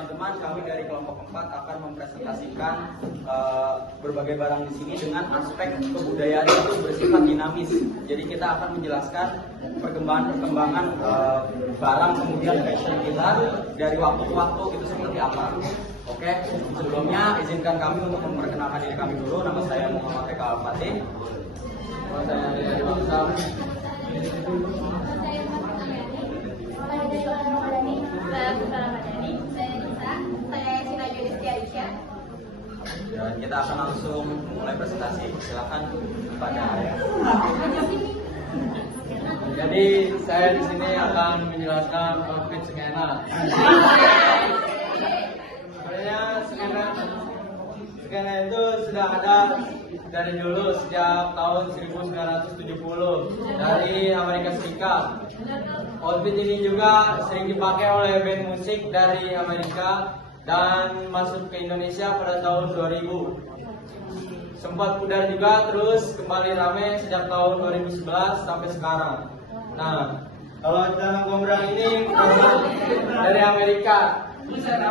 teman-teman, kami dari kelompok 4 akan mempresentasikan berbagai barang di sini dengan aspek kebudayaan itu bersifat dinamis. Jadi kita akan menjelaskan perkembangan barang kemudian fashion kita dari waktu ke waktu itu seperti apa. Oke, sebelumnya izinkan kami untuk memperkenalkan diri kami dulu. Nama saya Muhammad Eka Al-Fatih. Saya dari Bangsa. Dan kita akan langsung mulai presentasi. Silakan kepada Arya. Jadi saya di sini akan menjelaskan outfit skena. Sebenarnya skena itu sudah ada dari dulu sejak tahun 1970 dari Amerika Serikat. Outfit ini juga sering dipakai oleh band musik dari Amerika dan masuk ke Indonesia pada tahun 2000. Sempat pudar juga, terus kembali rame sejak tahun 2011 sampai sekarang. Nah, kalau celana gombrang ini dari Amerika dan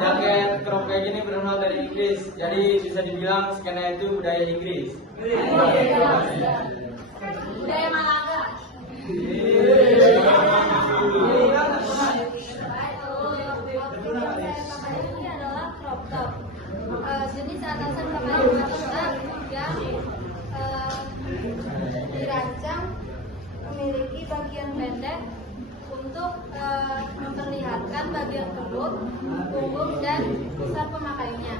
jaket crop kayak gini berasal dari Inggris. Jadi bisa dibilang skena itu budaya Inggris. Budaya Malaka. Ini adalah crop top. Jenis atasan pakaian wanita yang dirancang memiliki bagian pendek untuk memperlihatkan bagian perut, punggung, dan pusar pemakainya.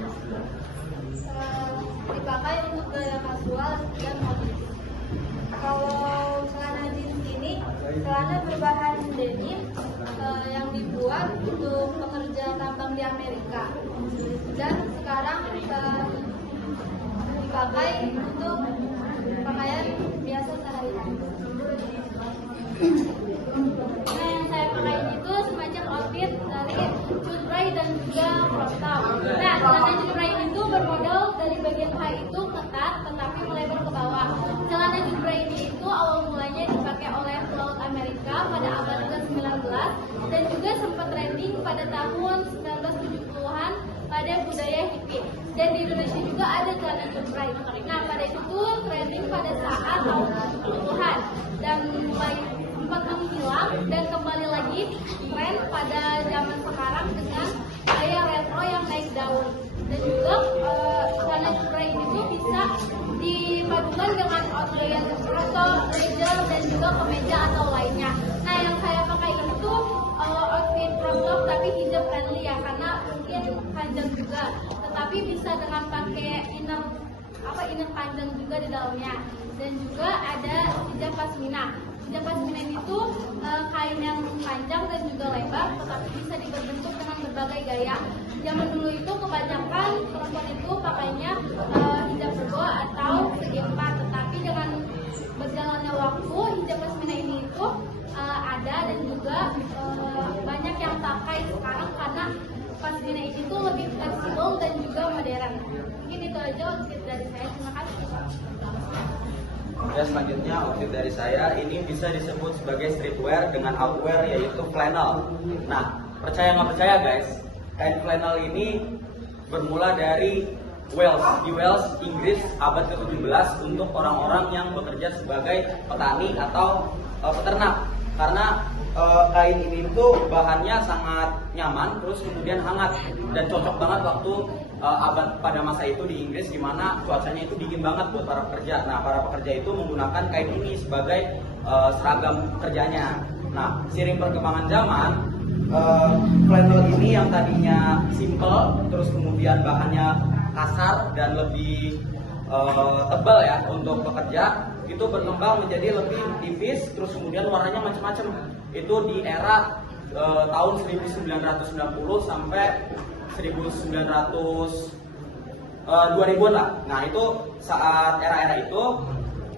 Dipakai untuk gaya kasual dan modis. Kalau celana jeans ini, celana berbahan denim yang dibuat untuk pekerja tambang di Amerika, dan sekarang dipakai untuk pakaian biasa sehari-hari. Nah, yang saya pakai itu semacam outfit dari cutbray dan juga crop top. Nah, celana cutbray itu bermodel dari bagian paha itu ketat tetapi melebar ke bawah. Celana cutbray ini itu awal mulanya dipakai oleh pelaut Amerika pada abad ke-19 dan juga sempat trending pada tahun 1970-an pada budaya hippie. Dan di Indonesia juga ada celana cutbray. Nah, pada itu tuh trending pada saat tahun 70-an dan mulai sempat menghilang dan kembali lagi tren pada zaman sekarang dengan gaya retro yang naik daun. Dan juga celana cutbray ini tuh bisa dipadukan dengan outfit atau blazer dan juga kemeja atau lainnya. Nah, yang saya pakai ini tuh outfit crop top tapi hijab friendly ya, karena mungkin panjang juga, tetapi bisa dengan pakai inner panjang juga di dalamnya. Dan juga ada hijab pasmina. Hijab pasmina itu kain yang panjang dan juga lebar, tetapi bisa dibentuk dengan berbagai gaya. Zaman dulu itu kebanyakan perempuan itu pakainya hijab sego atau segi empat, tetapi dengan berjalannya waktu hijab pasmina ini itu ada dan juga banyak yang pakai sekarang karena pasmina ini tuh lebih fleksibel dan juga modern. Mungkin itu aja outfit dari saya. Terima kasih. Ya, selanjutnya outfit dari saya ini bisa disebut sebagai streetwear dengan outwear yaitu flannel. Nah, percaya nggak percaya guys, kain flannel ini bermula dari Wales, di Wales, Inggris abad ke-17 untuk orang-orang yang bekerja sebagai petani atau peternak. Karena kain ini tuh bahannya sangat nyaman, terus kemudian hangat dan cocok banget waktu abad pada masa itu di Inggris, di mana cuacanya itu dingin banget buat para pekerja. Nah, para pekerja itu menggunakan kain ini sebagai seragam kerjanya. Nah, seiring perkembangan zaman, flannel ini yang tadinya simple, terus kemudian bahannya kasar dan lebih tebal ya untuk pekerja, itu berkembang menjadi lebih tipis, terus kemudian warnanya macam-macam. Itu di era tahun 1990 sampai 2000-an lah. Nah, itu saat era-era itu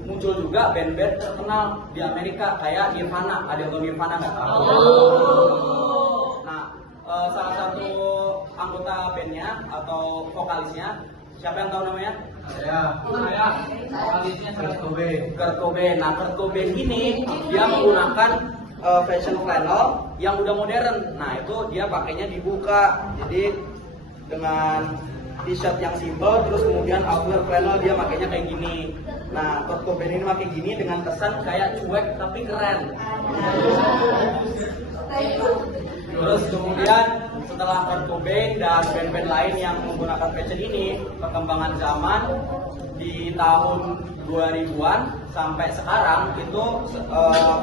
muncul juga band-band terkenal di Amerika kayak Nirvana. Ada yang tahu Nirvana nggak? Nah, salah satu anggota bandnya atau vokalisnya, siapa yang tahu namanya? Saya vokalisnya Kurt Cobain. Kurt Cobain. Nah, Kurt Cobain ini dia menggunakan fashion flannel yang udah modern. Nah itu dia pakainya dibuka, jadi dengan t-shirt yang simple, terus kemudian outwear flannel dia makainya kayak gini. Nah Kurt Cobain ini pakai gini dengan kesan kayak cuek tapi keren. Terus kemudian setelah Kurt Cobain dan band-band lain yang menggunakan fashion ini, perkembangan zaman di tahun 2000-an sampai sekarang itu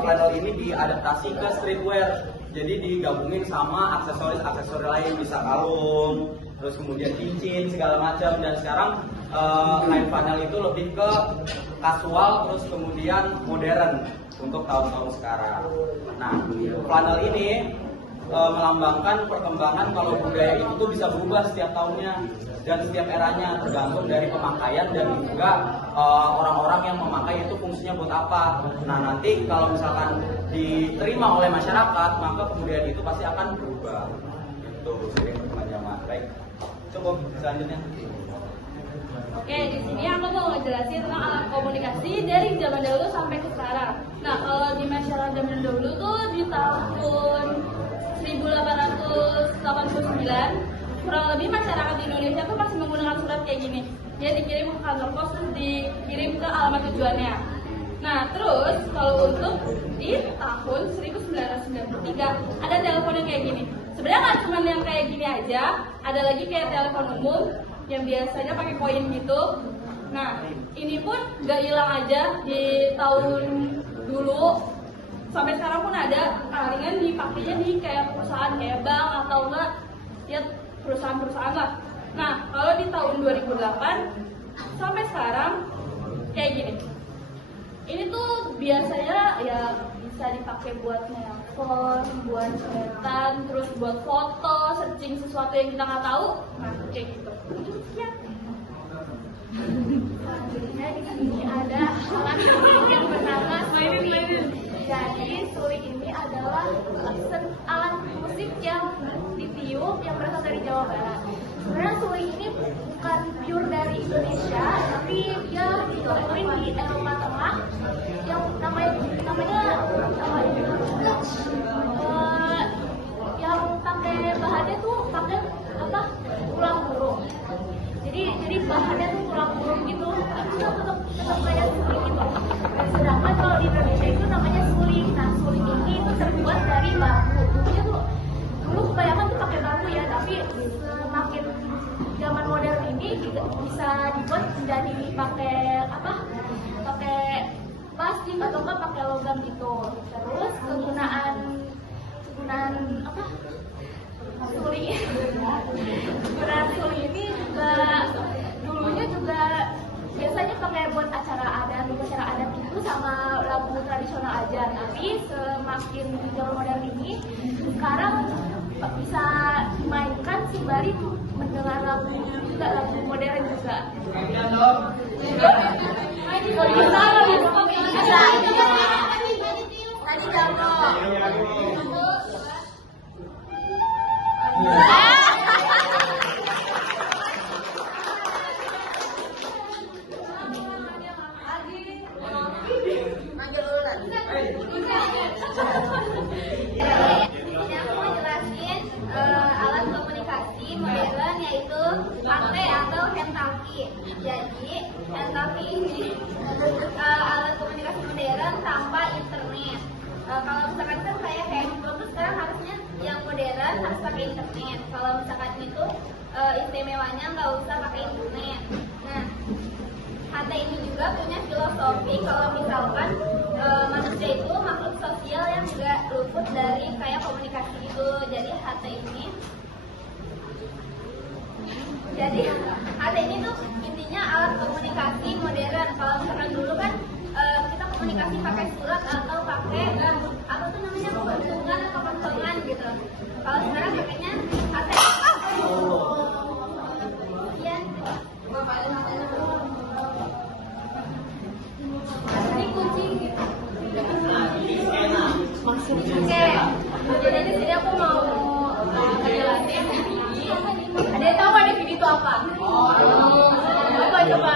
flannel ini diadaptasi ke streetwear. Jadi digabungin sama aksesoris lain, bisa kalung, terus kemudian cincin segala macam. Dan sekarang kain flannel itu lebih ke kasual, terus kemudian modern untuk tahun-tahun sekarang. Nah, flannel ini melambangkan perkembangan kalau budaya itu tuh bisa berubah setiap tahunnya dan setiap eranya, tergantung dari pemakaian dan juga orang-orang yang memakai itu fungsinya buat apa. Nah nanti kalau misalkan diterima oleh masyarakat, maka kemudian itu pasti akan berubah. Itu sering perkembangan zaman. Baik, cukup selanjutnya. Oke, di sini aku mau ngejelasin tentang alat komunikasi dari zaman dahulu sampai ke sekarang. Nah, kalau di masyarakat zaman dahulu tuh di tahun 1889 kurang lebih masyarakat di Indonesia tuh masih menggunakan surat kayak gini. Dia dikirim ke kantor pos, terus dikirim ke alamat tujuannya. Nah, terus kalau untuk di tahun 1993 ada telepon yang kayak gini. Sebenarnya nggak cuma yang kayak gini aja, ada lagi kayak telepon umum yang biasanya pakai koin gitu. Nah, ini pun nggak hilang aja di tahun dulu. Sampai sekarang pun ada palingan dipakainya di kayak perusahaan kayak bank atau enggak ya perusahaan-perusahaan lah. Nah, kalau di tahun 2008 sampai sekarang kayak gini. Ini tuh biasanya ya bisa dipakai buat nelpon, buat chatan, terus buat foto, searching sesuatu yang kita nggak tahu. Nah, kayak gitu. Ya. Selanjutnya di sini ada alat musik yang bernama suling. Jadi suling ini adalah alat musik yang ditiup yang berasal dari Jawa Barat. Sebenarnya suling ini bukan pure dari Indonesia, tapi dia ditemukan di Eropa Tengah yang namanya yang pakai bahannya tuh pakai apa? Tulang burung. Jadi bahannya tuh tulang burung gitu, tapi tetap kayak suling gitu. Sedangkan kalau di Indonesia itu namanya suling. Nah, suling ini itu terbuat dari bambu. Dulunya tuh dulu kebanyakan tuh pakai bambu ya, tapi semakin zaman modern ini bisa dibuat jadi pakai apa? Pakai plastik atau enggak pakai logam gitu. Terus penggunaan apa? Suling ini juga dulunya juga biasanya pakai buat acara adat itu sama lagu tradisional aja. Tapi semakin zaman modern ini sekarang bisa dimainkan sembari mendengar lagu modern juga. Tadi alat komunikasi modern yaitu pantai atau hentaki. Jadi hentaki ini alat komunikasi modern tanpa internet. Kalau misalkan kan kayak handphone tuh sekarang harusnya yang modern harus pakai internet. Kalau misalkan itu istimewanya nggak usah pakai internet. Nah, HT ini juga punya filosofi kalau misalkan manusia itu makhluk sosial yang nggak luput dari kayak komunikasi itu. Jadi HT ini tuh intinya alat komunikasi modern. Kalau misalkan dulu kan kita komunikasi pakai surat atau pakai apa tuh namanya pentungan atau pentungan gitu. Kalau sekarang pakainya HT. Kemudian ini kunci gitu. Oke, jadi di sini aku mau ngejelasin Vidi. Ada yang tahu ada Vidi itu apa? Apa coba?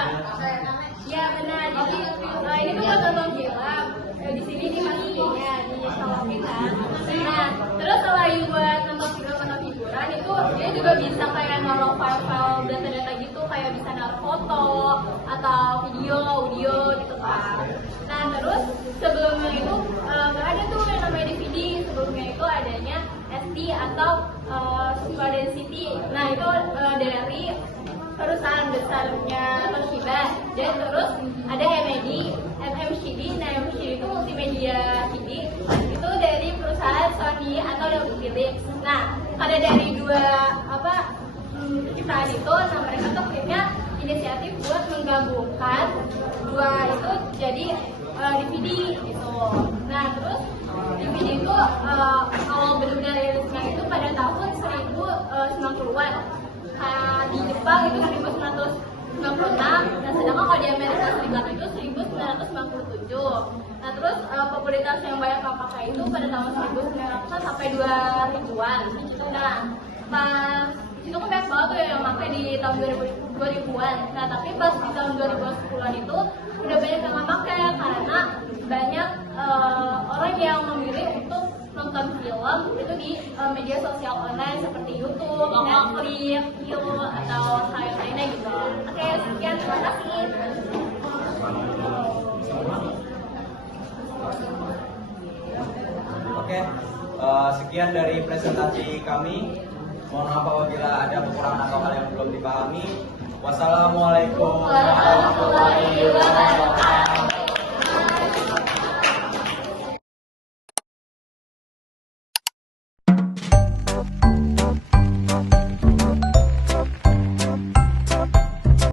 Ya benar. Jadi ini tuh buat nonton film. Di sini dimasukinnya, disolokin kan. sebelumnya itu nggak ada tuh yang namanya DVD. Sebelumnya itu adanya SD atau Student City. Nah itu dari perusahaan besarnya Toshiba. Dan terus ada MMCD. Nah MMCD itu multimedia CD. Itu dari perusahaan Sony atau dari Philips. Nah pada dari dua perusahaan itu, nah mereka tuh akhirnya inisiatif buat menggabungkan dua itu jadi DVD gitu. Nah terus DVD itu awal benar-benar rilisnya itu pada tahun 1090-an. Di Jepang itu 1996. Nah sedangkan kalau di Amerika Serikat itu 1997. Nah terus popularitas yang banyak pakai itu pada tahun 1900 sampai 2000-an. Nah pas itu kan banyak banget tuh yang pakai di tahun 2000-an. Nah tapi pas di tahun 2010-an itu udah banyak yang nggak pakai karena banyak orang yang memilih untuk nonton film itu di media sosial online seperti YouTube, Netflix, YouTube atau hal yang lainnya gitu. Oke, sekian, terima kasih. Oke, sekian dari presentasi kami. Mohon maaf apabila ada kekurangan atau hal yang belum dipahami. Wassalamualaikum warahmatullahi wabarakatuh.